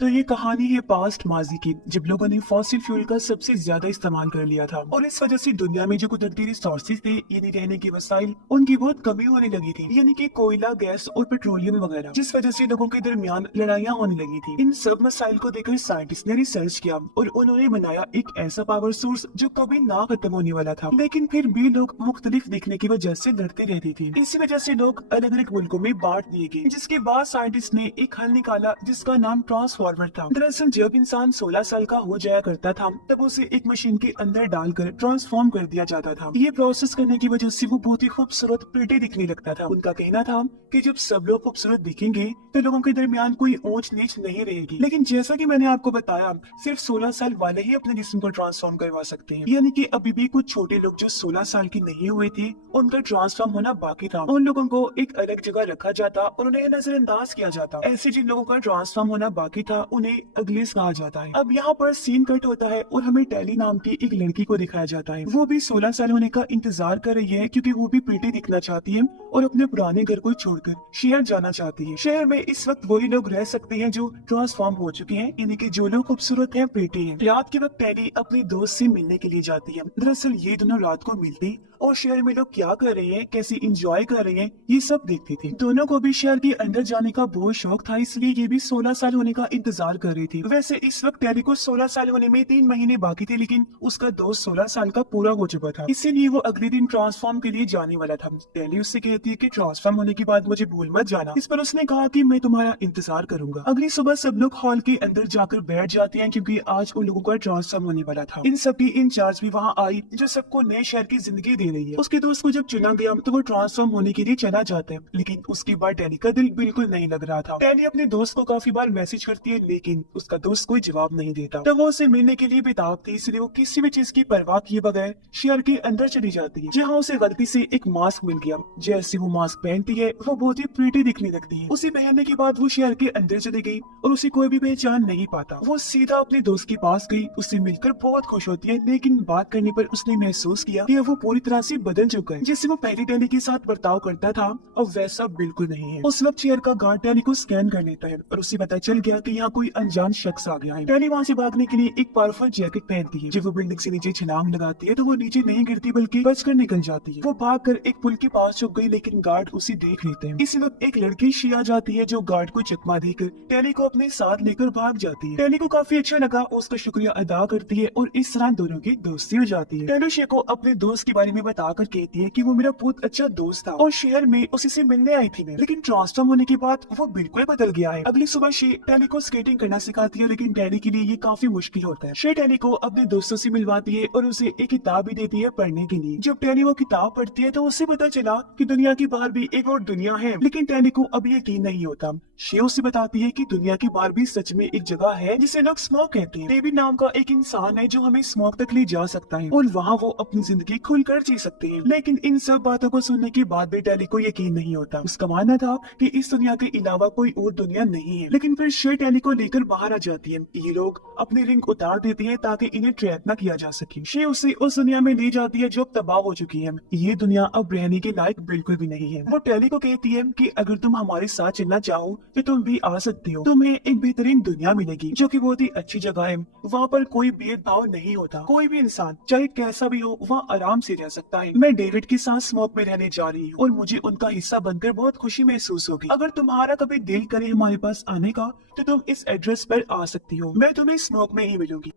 तो ये कहानी है पास्ट माजी की, जब लोगों ने फॉसिल फ्यूल का सबसे ज्यादा इस्तेमाल कर लिया था और इस वजह से दुनिया में जो कुदरती रिसोर्सेज थे यानी रहने की वसाइल उनकी बहुत कमी होने लगी थी, यानी कि कोयला, गैस और पेट्रोलियम वगैरह, जिस वजह से लोगों के दरमियान लड़ाइयाँ होने लगी थी। इन सब मसाइल को देखकर साइंटिस्ट ने रिसर्च किया और उन्होंने बनाया एक ऐसा पावर सोर्स जो कभी ना खत्म होने वाला था, लेकिन फिर भी लोग मुख्तलिफ दिखने की वजह से लड़ते रहते थे। इसी वजह से लोग अलग अलग मुल्कों में बांट दिए गए, जिसके बाद साइंटिस्ट ने एक हल निकाला जिसका नाम ट्रांसफॉर्मर था। दरअसल जब इंसान 16 साल का हो जाया करता था तब उसे एक मशीन के अंदर डालकर ट्रांसफॉर्म कर दिया जाता था। ये प्रोसेस करने की वजह से वो बहुत ही खूबसूरत, प्रिटी दिखने लगता था। उनका कहना था कि जब सब लोग खूबसूरत दिखेंगे तो लोगों के दरमियान कोई ऊंच नीच नहीं रहेगी। लेकिन जैसा कि मैंने आपको बताया, सिर्फ 16 साल वाले ही अपने जिस्म को ट्रांसफॉर्म करवा सकते हैं, यानी कि अभी भी कुछ छोटे लोग जो 16 साल के नहीं हुए थे उनका ट्रांसफॉर्म होना बाकी था। उन लोगों को एक अलग जगह रखा जाता और उन्हें नजरअंदाज किया जाता। ऐसे जिन लोगों का ट्रांसफॉर्म होना बाकी था उन्हें अगलेस कहा जाता है। अब यहाँ पर सीन कट होता है और हमें टेली नाम की एक लड़की को दिखाया जाता है। वो भी 16 साल होने का इंतजार कर रही है क्योंकि वो भी प्रिटी दिखना चाहती है और अपने पुराने घर को छोड़कर शहर जाना चाहती है। शहर में इस वक्त वही लोग रह सकते हैं जो ट्रांसफॉर्म हो चुके हैं, यानी कि जो लोग खूबसूरत हैं, प्रिटी हैं। रात के वक्त टेली अपनी दोस्त से मिलने के लिए जाती है। दरअसल ये दोनों रात को मिलती और शहर में लोग क्या कर रहे हैं, कैसे इंजॉय कर रहे हैं, ये सब देखती थी। दोनों को भी शहर के अंदर जाने का बहुत शौक था, इसलिए ये भी 16 साल होने का इंतजार कर रही थी। वैसे इस वक्त टेली को 16 साल होने में 3 महीने बाकी थे, लेकिन उसका दोस्त 16 साल का पूरा हो चुका था, इसीलिए वो अगले दिन ट्रांसफॉर्म के लिए जाने वाला था। टेली उससे कहती है कि ट्रांसफॉर्म होने के बाद मुझे भूल मत जाना। इस पर उसने कहा कि मैं तुम्हारा इंतजार करूंगा। अगली सुबह सब लोग हॉल के अंदर जाकर बैठ जाते हैं क्योंकि आज उन लोगों का ट्रांसफॉर्म होने वाला था। इन सबकी इंचार्ज भी वहाँ आई जो सबको नए शहर की जिंदगी दे रही है। उसके दोस्त को जब चुना गया तो वो ट्रांसफॉर्म होने के लिए चला जाता है, लेकिन उसके बाद टेली का दिल बिल्कुल नहीं लग रहा था। टेली अपने दोस्त को काफी बार मैसेज करती है, लेकिन उसका दोस्त कोई जवाब नहीं देता। तब वो उसे मिलने के लिए बेताब थी, इसलिए वो किसी भी चीज की परवाह किए बगैर शहर के अंदर चली जाती है, जहाँ उसे गलती से एक मास्क मिल गया। जैसे वो मास्क पहनती है वो बहुत ही प्रिटी दिखने लगती है। उसे पहनने के बाद वो शहर के अंदर चली गई और उसे कोई भी पहचान नहीं पाता। वो सीधा अपने दोस्त के पास गई, उससे मिलकर बहुत खुश होती है, लेकिन बात करने पर उसने महसूस किया कि वो पूरी तरह से बदल चुका है। जैसे वो पहली टेली के साथ बर्ताव करता था और वैसा बिल्कुल नहीं है। उस वक्त शहर का गार्ड टेली को स्कैन कर लेता है और उसे पता चल गया कि यहाँ कोई अनजान शख्स आ गया है। टेली वहाँ से भागने के लिए एक पावरफुल जैकेट पहनती है। जब वो बिल्डिंग से नीचे छलांग लगाती है तो वो नीचे नहीं गिरती बल्कि बचकर निकल जाती है। वो भागकर एक पुल के पास छुप गई, लेकिन गार्ड उसे देख लेते हैं। इसी वक्त एक लड़की शी आ जाती है जो गार्ड को चकमा देकर टेली को अपने साथ लेकर भाग जाती है। टेली को काफी अच्छा लगा, उसका शुक्रिया अदा करती है और इस तरह दोनों की दोस्ती हो जाती है। टेली शी को अपने दोस्त के बारे में बताकर कहती है कि वो मेरा बहुत अच्छा दोस्त था और शहर में उसी से मिलने आई थी मैं, लेकिन ट्रांसफॉर्म होने के बाद वो बिल्कुल बदल गया है। अगली सुबह शी टेली को स्केटिंग करना सिखाती है, लेकिन टेली के लिए ये काफी मुश्किल होता है। शी टेली को अपने दोस्तों से मिलवाती है और उसे एक किताब भी देती है पढ़ने के लिए। जब टेली वो किताब पढ़ती है तो उसे पता चला कि दुनिया के बाहर भी एक और दुनिया है, लेकिन टेली को अभी यकीन नहीं होता। शी उसे बताती है कि दुनिया के बाहर भी सच में एक जगह है जिसे लोग स्मोक कहते हैं। डेविड नाम का एक इंसान है जो हमें स्मोक तक ले जा सकता है और वहाँ वो अपनी जिंदगी खुलकर जी सकते हैं। लेकिन इन सब बातों को सुनने के बाद भी टेली को यकीन नहीं होता। उसका मानना था कि इस दुनिया के अलावा कोई और दुनिया नहीं है, लेकिन फिर शी टेली को लेकर बाहर आ जाती है। ये लोग अपने रिंग उतार देते हैं ताकि इन्हें ट्रैप न किया जा सके। शी उसे उस दुनिया में ले जाती है जो अब तबाह हो चुकी है। ये दुनिया अब रहने के लायक बिल्कुल भी नहीं है। वो टेली को कहती है कि अगर तुम हमारे साथ चलना चाहो तो तुम भी आ सकती हो। तुम्हें एक बेहतरीन दुनिया मिलेगी जो कि बहुत ही अच्छी जगह है। वहाँ पर कोई भेदभाव नहीं होता, कोई भी इंसान चाहे कैसा भी हो वहाँ आराम से रह सकता है। मैं डेविड के साथ स्मोक में रहने जा रही हूँ और मुझे उनका हिस्सा बनकर बहुत खुशी महसूस होगी। अगर तुम्हारा कभी दिल करे हमारे पास आने का तो तुम इस एड्रेस पर आ सकती हो, मैं तुम्हें स्मोक में ही मिलूंगी।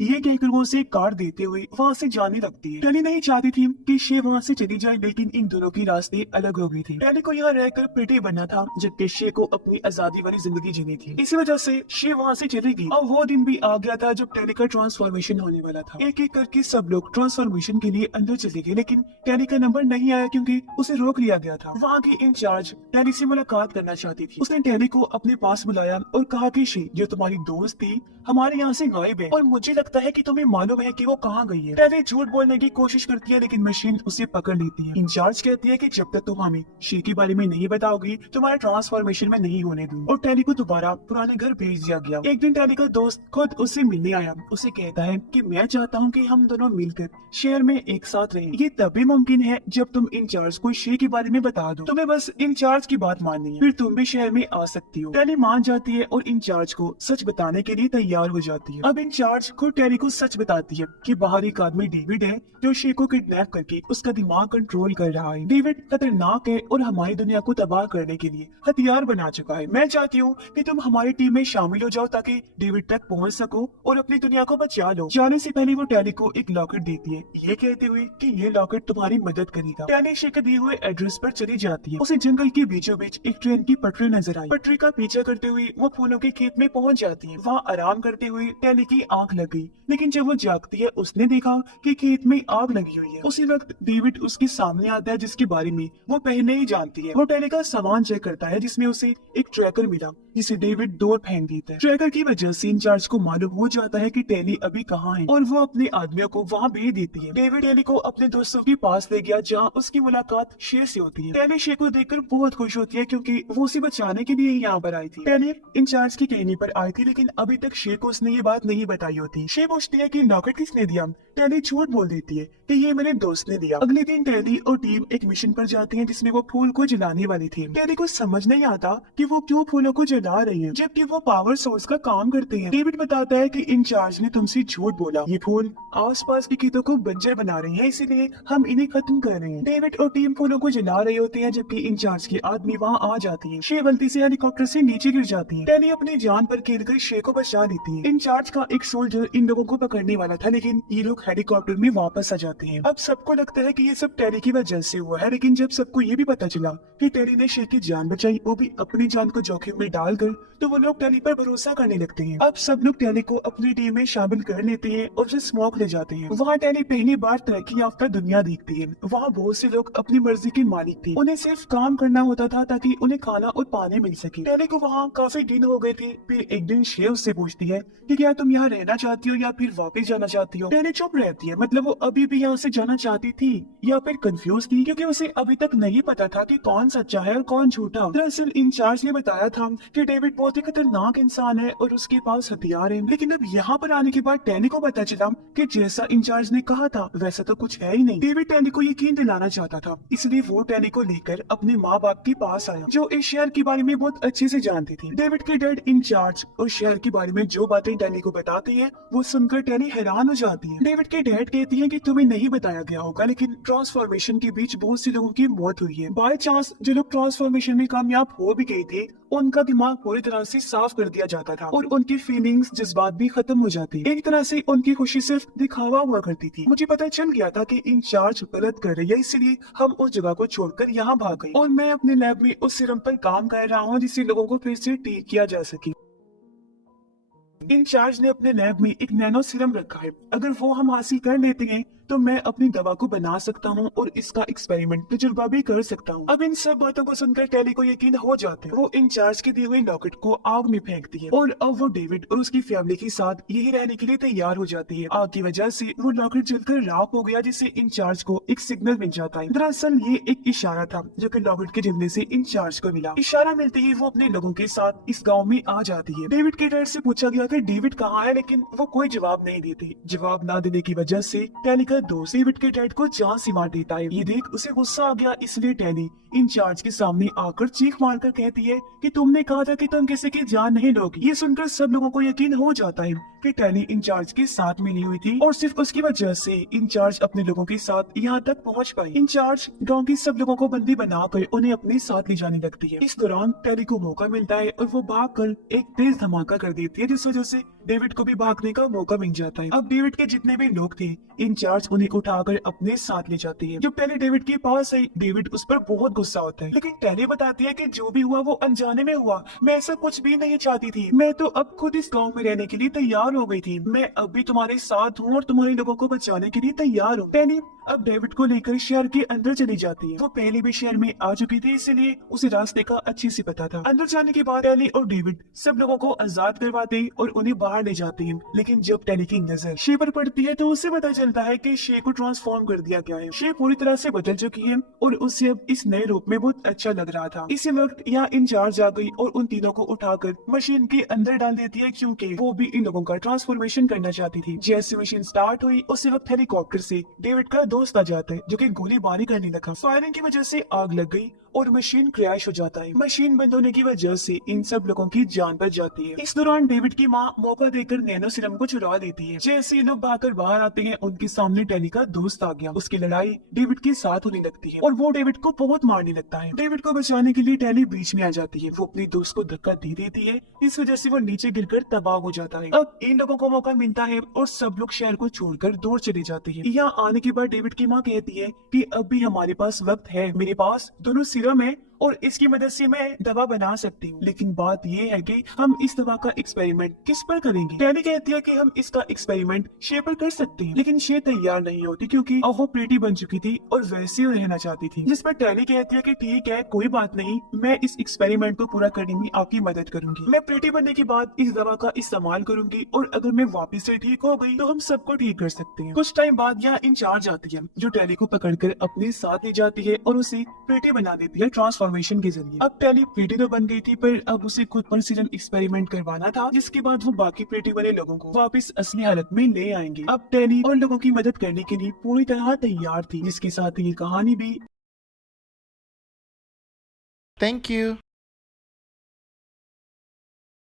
ये कहकर वो उसे कार देते हुए वहाँ से जाने लगती है। टेली नहीं चाहती थी कि शे वहाँ से चली जाए, लेकिन इन दोनों की रास्ते अलग हो गई थी। टेली को यहाँ रहकर प्रिटी बनना था जबकि शे को अपनी आजादी वाली जिंदगी जीनी थी। इसी वजह से शे वहाँ से चली गई और वो दिन भी आ गया था जब टेली का ट्रांसफॉर्मेशन होने वाला था। एक एक करके सब लोग ट्रांसफॉर्मेशन के लिए अंदर चले गए, लेकिन टेली का नंबर नहीं आया क्योंकि उसे रोक लिया गया था। वहाँ की इंचार्ज टेली से मुलाकात करना चाहती थी। उसने टेली को अपने पास बुलाया और कहा कि शे जो तुम्हारी दोस्त थी हमारे यहाँ से गायब है और मुझे लगता लगता है कि तुम्हें मालूम है कि वो कहाँ गई है। टैली झूठ बोलने की कोशिश करती है लेकिन मशीन उसे पकड़ लेती है। इंचार्ज कहती है कि जब तक तुम हमें शे के बारे में नहीं बताओगी तुम्हारा ट्रांसफॉर्मेशन में नहीं होने दूंगी, और टैली को दोबारा पुराने घर भेज दिया गया। एक दिन टैली का दोस्त खुद उससे मिलने आया। उसे कहता है कि मैं चाहता हूँ कि हम दोनों मिलकर शहर में एक साथ रहें। ये तभी मुमकिन है जब तुम इंचार्ज को शे के बारे में बता दो। तुम्हें बस इंचार्ज की बात माननी है, फिर तुम भी शहर में आ सकती हो। टैली मान जाती है और इंचार्ज को सच बताने के लिए तैयार हो जाती है। अब इंचार्ज खुद टैली को सच बताती है कि बाहर एक आदमी डेविड है जो शे को किडनैप करके उसका दिमाग कंट्रोल कर रहा है। डेविड खतरनाक है और हमारी दुनिया को तबाह करने के लिए हथियार बना चुका है। मैं चाहती हूँ कि तुम हमारी टीम में शामिल हो जाओ ताकि डेविड तक पहुँच सको और अपनी दुनिया को बचा लो। जाने से पहले वो टैली को एक लॉकेट देती है, ये कहते हुए कि ये लॉकेट तुम्हारी मदद करेगा। टैली शे के दिए हुए एड्रेस पर चली जाती है। उसे जंगल के बीचों बीच एक ट्रेन की पटरी नजर आई। पटरी का पीछा करते हुए वो फूलों के खेत में पहुंच जाती है। वहाँ आराम करते हुए टैली की आंख लग गई, लेकिन जब वो जागती है उसने देखा कि खेत में आग लगी हुई है। उसी वक्त डेविड उसके सामने आता है जिसके बारे में वो पहले ही जानती है। वो टैली का सामान चेक करता है जिसमें उसे एक ट्रैकर मिला जिसे डेविड दूर फेंक देता है। ट्रैकर की वजह से इंचार्ज को मालूम हो जाता है कि टैली अभी कहाँ है और वो अपने आदमियों को वहाँ भेज देती है। डेविड टैली को अपने दोस्तों के पास ले गया जहाँ उसकी मुलाकात शे से होती है। टैली शे को देखकर बहुत खुश होती है क्योंकि वो उसे बचाने के लिए यहाँ पर आई थी। टैली इंचार्ज के कहने पर आई थी लेकिन अभी तक शे को उसने ये बात नहीं बताई होती। शे पूछती है कि लॉकेट किसने दिया। टैली झूठ बोल देती है कि ये मेरे दोस्त ने दिया। अगले दिन टैली और टीम एक मिशन पर जाती है जिसमें वो फूल को जलाने वाली थी। टैली को समझ नहीं आता कि वो क्यों फूलों को जला रही है जबकि वो पावर सोर्स का काम करते हैं। डेविड बताता है कि इंचार्ज ने तुमसे झूठ बोला, ये फूल आसपास के खेतों को बंजर बना रहे हैं इसीलिए हम इन्हें खत्म कर रहे हैं। डेविड और टीम फूलों को जला रहे होते हैं जबकि इंचार्ज के आदमी वहाँ आ जाती है। शे गलती से हेलीकॉप्टर से नीचे गिर जाती है। टैली अपनी जान पर खेलकर शे को बचा लेती है। इंचार्ज का एक सोल्जर इन लोगों को पकड़ने वाला था लेकिन ये लोग हेलीकॉप्टर में वापस आ जाते हैं। अब सबको लगता है कि ये सब टैली की वजह से हुआ है, लेकिन जब सबको ये भी पता चला कि टैली ने शे की जान बचाई, वो भी अपनी जान को जोखिम में डालकर, तो वो लोग टैली पर भरोसा करने लगते हैं। अब सब लोग टैली को अपनी टीम में शामिल कर लेते हैं और उसे स्मोक ले जाते हैं। वहाँ टैली पहली बार तरक्की याफ्ता दुनिया देखती है। वहाँ बहुत से लोग अपनी मर्जी के मालिक थे, उन्हें सिर्फ काम करना होता था ताकि उन्हें खाना और पानी मिल सके। टैली को वहाँ काफी दिन हो गए थे। फिर एक दिन शे उससे पूछती है कि क्या तुम यहाँ रहना चाहती हो या फिर वापस जाना चाहती हो। टैली चुप रहती है, मतलब वो अभी भी यहाँ से जाना चाहती थी या फिर कंफ्यूज थी क्योंकि उसे अभी तक नहीं पता था कि कौन सच्चा है और कौन झूठा। दरअसल इंचार्ज ने बताया था कि डेविड बहुत ही खतरनाक इंसान है और उसके पास हथियार है, लेकिन अब यहाँ पर आने के बाद टैली को पता चला कि जैसा इंचार्ज ने कहा था वैसा तो कुछ है ही नहीं। डेविड टैली को यकीन दिलाना चाहता था, इसलिए वो टैली को लेकर अपने माँ बाप के पास आया जो इस शहर के बारे में बहुत अच्छे से जानते थे। डेविड के डैड इंचार्ज और शहर के बारे में जो बातें टैली को बताते हैं वो सुनकर टैली हैरान हो जाती है। डेविड के डैड कहते हैं कि तुम्हें नहीं बताया गया होगा लेकिन ट्रांसफॉर्मेशन के बीच बहुत से लोगों की मौत हुई है। बाय चांस जो लोग ट्रांसफॉर्मेशन में कामयाब हो भी गए थे उनका दिमाग पूरी तरह से साफ कर दिया जाता था और उनकी फीलिंग्स जज्बात भी खत्म हो जाती। एक तरह से उनकी खुशी सिर्फ दिखावा हुआ करती थी। मुझे पता चल गया था कि इंचार्ज गलत कर रही है, इसलिए हम उस जगह को छोड़कर यहाँ भाग गए और मैं अपने लैब में उस सीरम पर काम कर रहा हूँ जिससे लोगों को फिर से ठीक किया जा सके। इंचार्ज ने अपने लैब में एक नैनो सीरम रखा है, अगर वो हम हासिल कर लेते हैं तो मैं अपनी दवा को बना सकता हूँ और इसका एक्सपेरिमेंट तजुर्बा भी कर सकता हूँ। अब इन सब बातों को सुनकर टैली को यकीन हो जाता है। वो इंचार्ज के दिए हुए लॉकेट को आग में फेंकती है और अब वो डेविड और उसकी फैमिली के साथ यही रहने के लिए तैयार हो जाती है। आग की वजह से वो लॉकेट जलकर राख हो गया जिससे इंचार्ज को एक सिग्नल मिल जाता है। दरअसल ये एक इशारा था जो कि लॉकेट के जलने से इंचार्ज को मिला। इशारा मिलते ही वो अपने लोगों के साथ इस गाँव में आ जाती है। डेविड के डैड से पूछा गया कि डेविड कहाँ है, लेकिन वो कोई जवाब नहीं देते। जवाब न देने की वजह से टैली का दोस्त डेविड के डैड को जान से मार देता है। ये देख उसे गुस्सा आ गया, इसलिए टैली इंचार्ज के सामने आकर चीख मारकर कहती है कि तुमने कहा था कि तुम किसी की जान नहीं लोगी। ये सुनकर सब लोगों को यकीन हो जाता है कि टैली इंचार्ज के साथ मिली हुई थी और सिर्फ उसकी वजह से इंचार्ज अपने लोगों के साथ यहाँ तक पहुँच पाई। इंचार्ज गाँव के सब लोगों को बंदी बनाकर उन्हें अपने साथ ले जाने लगती है। इस दौरान टैली को मौका मिलता है और वो भागकर एक तेज धमाका कर देती है जिस वजह से डेविड को भी भागने का मौका मिल जाता है। अब डेविड के जितने भी लोग थे इंचार्ज उन्हें उठाकर अपने साथ ले जाती है। जब टेली डेविड के पास आई, डेविड उस पर बहुत गुस्सा होता है, लेकिन टेली बताती है कि जो भी हुआ वो अनजाने में हुआ, मैं ऐसा कुछ भी नहीं चाहती थी, मैं तो अब खुद इस गाँव में रहने के लिए तैयार हो गई थी, मैं अब भी तुम्हारे साथ हूँ और तुम्हारे लोगों को बचाने के लिए तैयार हूँ। टेली अब डेविड को लेकर शहर के अंदर चली जाती है। वो पहले भी शहर में आ चुकी थी, इसलिए उसे रास्ते का अच्छे से पता था। अंदर जाने के बाद टेली और डेविड सब लोगों को आजाद करवाते और उन्हें बाहर ले जाते हैं। लेकिन जब टेली की नजर शे पर पड़ती है तो उसे पता चलता है कि शे को ट्रांसफॉर्म कर दिया गया है। शे पूरी तरह से बदल चुकी है और उसे अब इस नए रूप में बहुत अच्छा लग रहा था। इसी वक्त यहाँ इंचार्ज आ गई और उन तीनों को उठाकर मशीन के अंदर डाल देती है, क्योंकि वो भी इन लोगों का ट्रांसफॉर्मेशन करना चाहती थी। जैसे मशीन स्टार्ट हुई उसी वक्त हेलीकॉप्टर से डेविड का दोस्त आ जाता है, जो कि गोलीबारी करने लगा। फायरिंग की वजह से आग लग गई और मशीन क्रैश हो जाता है। मशीन बंद होने की वजह से इन सब लोगों की जान बच जाती है। इस दौरान डेविड की माँ मौका देकर नैनो सीरम को चुरा लेती है। जैसे ये लोग भागकर बाहर आते हैं, उनके सामने टेली का दोस्त आ गया। उसकी लड़ाई डेविड के साथ होने लगती है और वो डेविड को बहुत मारने लगता है। डेविड को बचाने के लिए टेली बीच में आ जाती है। वो अपने दोस्त को धक्का दे देती है, इस वजह से वो नीचे गिरकर तबाह हो जाता है। अब इन लोगों को मौका मिलता है और सब लोग शहर को छोड़कर दूर चले जाते हैं। यहाँ आने के बाद डेविड की माँ कहती है कि अब भी हमारे पास वक्त है, मेरे पास दोनों सीरम है और इसकी मदद से मैं दवा बना सकती हूँ। लेकिन बात ये है कि हम इस दवा का एक्सपेरिमेंट किस पर करेंगे। टेली कहती है कि हम इसका एक्सपेरिमेंट शे पर कर सकते हैं, लेकिन शे तैयार नहीं होती क्योंकि अब वो प्रेटी बन चुकी थी और वैसे ही रहना चाहती थी। जिस पर टेली कहती है कि ठीक है, कोई बात नहीं, मैं इस एक्सपेरिमेंट को पूरा करने में आपकी मदद करूंगी। मैं प्रेटी बनने के बाद इस दवा का इस्तेमाल करूंगी और अगर मैं वापिस से ठीक हो गई तो हम सबको ठीक कर सकते हैं। कुछ टाइम बाद यहाँ इंचार्ज आती है, जो टेली को पकड़कर अपने साथ ले जाती है और उसे प्रेटी बना देती है ट्रांसफॉर्मेशन के जरिए। अब टेली प्रेटी तो बन गई थी, पर अब उसे खुद पर सीरम एक्सपेरिमेंट करवाना था, जिसके बाद वो बाकी प्रेटी वाले लोगों को वापस असली हालत में ले आएंगे। अब टेली और लोगों की मदद करने के लिए पूरी तरह तैयार थी, जिसके साथ ये कहानी भी Thank you.